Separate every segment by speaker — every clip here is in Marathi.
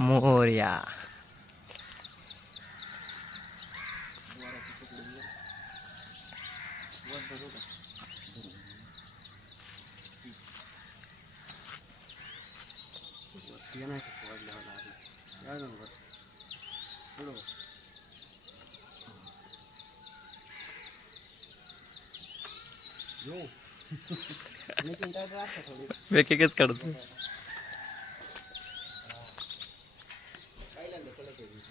Speaker 1: मोर्या एक एकच काढतो চলে গেছে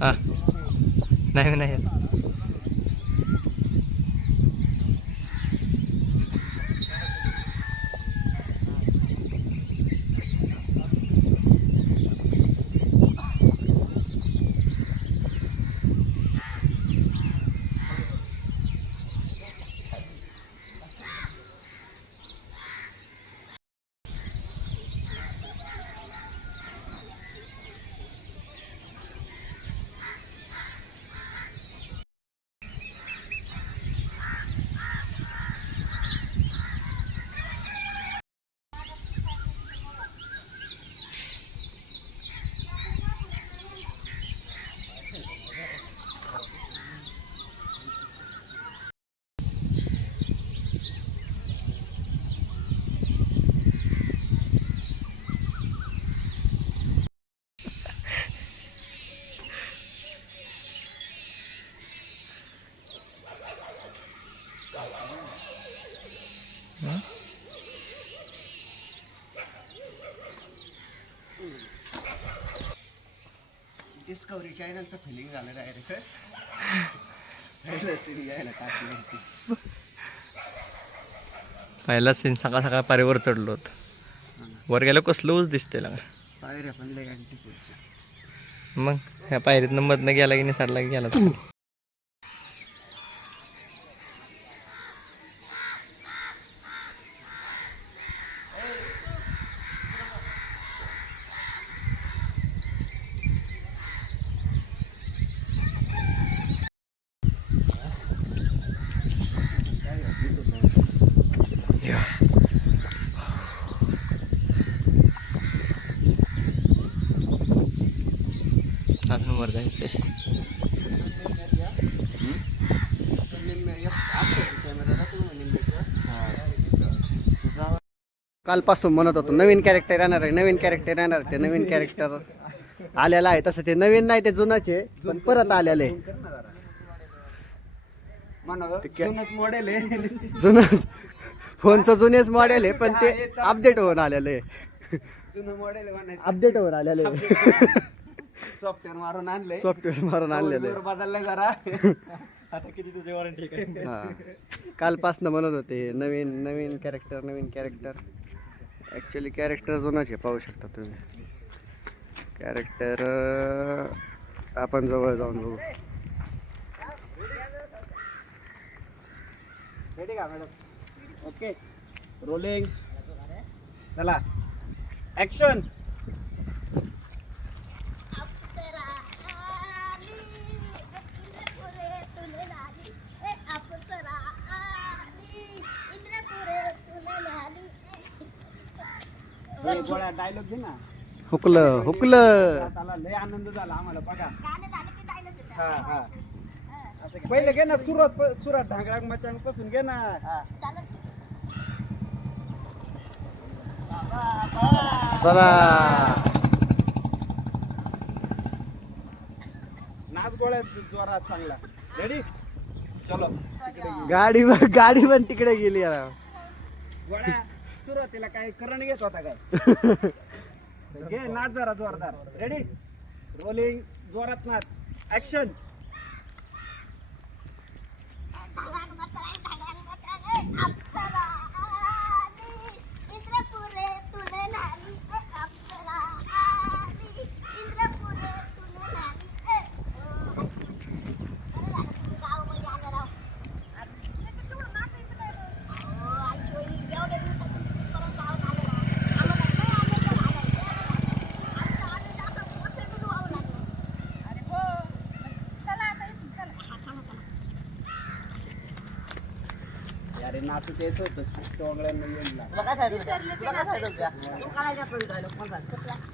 Speaker 1: हा नाही नाही
Speaker 2: डिस्कवरी चॅनलचं फिलिंग झालं डायरेक्ट
Speaker 1: पहिला सीन सकाळ सकाळ पारीवर चढलो होतो. वर गेलो कसलं ऊस दिसते लागा
Speaker 2: पायऱ्या पण लय
Speaker 1: मग ह्या पायरीतनं मधनं गेला की निसाडला की गेला अजून वर
Speaker 2: कालपासून म्हणत होतो नवीन कॅरेक्टर येणार आहे नवीन कॅरेक्टर येणार आहे. ते नवीन कॅरेक्टर आलेलं आहे. तसं ते नवीन नाही ते जुनच आहे पण परत आलेलं आहे. ते फोनचं जुनेच मॉडेल आहे पण ते अपडेट होऊन आलेलं आहे.
Speaker 3: जुनं मॉडेल
Speaker 2: अपडेट होऊन आलेलं आहे.
Speaker 3: सॉफ्टवेअर मारून आणले
Speaker 2: सॉफ्टवेअर मारून आणलेलं आहे.
Speaker 3: बदललंय जरा. आता किती तुझे वॉरंटी काय
Speaker 2: कालपासनं म्हणत होते नवीन नवीन कॅरेक्टर नवीन कॅरेक्टर ॲक्च्युली कॅरेक्टर जुनाच आहे पाहू शकता तुम्ही. कॅरेक्टर आपण जवळ जाऊन बघू.
Speaker 3: रेडी का मॅडम ओके रोलिंग चला. ऍक्शन
Speaker 4: अप्सरा आली इंद्रपुरे तुले नाली ए अप्सरा आली इंद्रपुरे तुले नाली
Speaker 3: गोळ्या डायलॉग घे ना.
Speaker 2: हुकलं हुकलं.
Speaker 3: त्याला लय आनंद झाला आम्हाला बघा. हा हा? पहिले घे ना सुरत सुरत ढांगराग मचांगपासून घे ना.
Speaker 2: चला.
Speaker 3: नाच गोळ्या जोरात चांगला. रेडी चलो.
Speaker 2: गाडी गाडी पण तिकडे गेली यार
Speaker 3: गोळ्या सुरुवातीला काय करण घेत होता काय? घे नाच जरा जोरदार. रेडी रोलिंग जोरात नाच. ऍक्शन अरे नाचू तेच होतं टोंगळ्यांना येऊन लाग.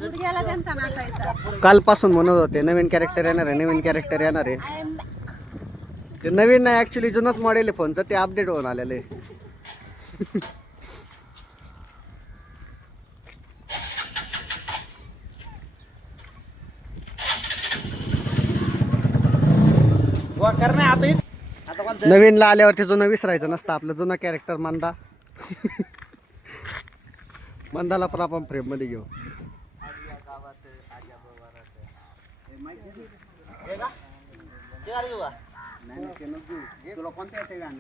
Speaker 5: गुडघ्याला त्यांचा नाचायचा.
Speaker 2: कालपासून म्हणत होते नवीन कॅरेक्टर येणार आहे नवीन कॅरेक्टर येणार आहे. ते नवीन नाही ऍक्च्युली जुनच मॉडेल आहे फोनचं ते अपडेट होऊन आलेलं आहे.
Speaker 3: वा कर नाही आता इथं-?
Speaker 2: नवीनला आल्यावरती जुनं विसरायचं नसतं आपलं जुनं कॅरेक्टर मंदा. मंदाला पण आपण
Speaker 3: फ्रेममध्ये घेऊ. तुला कोणतं येते गाणं?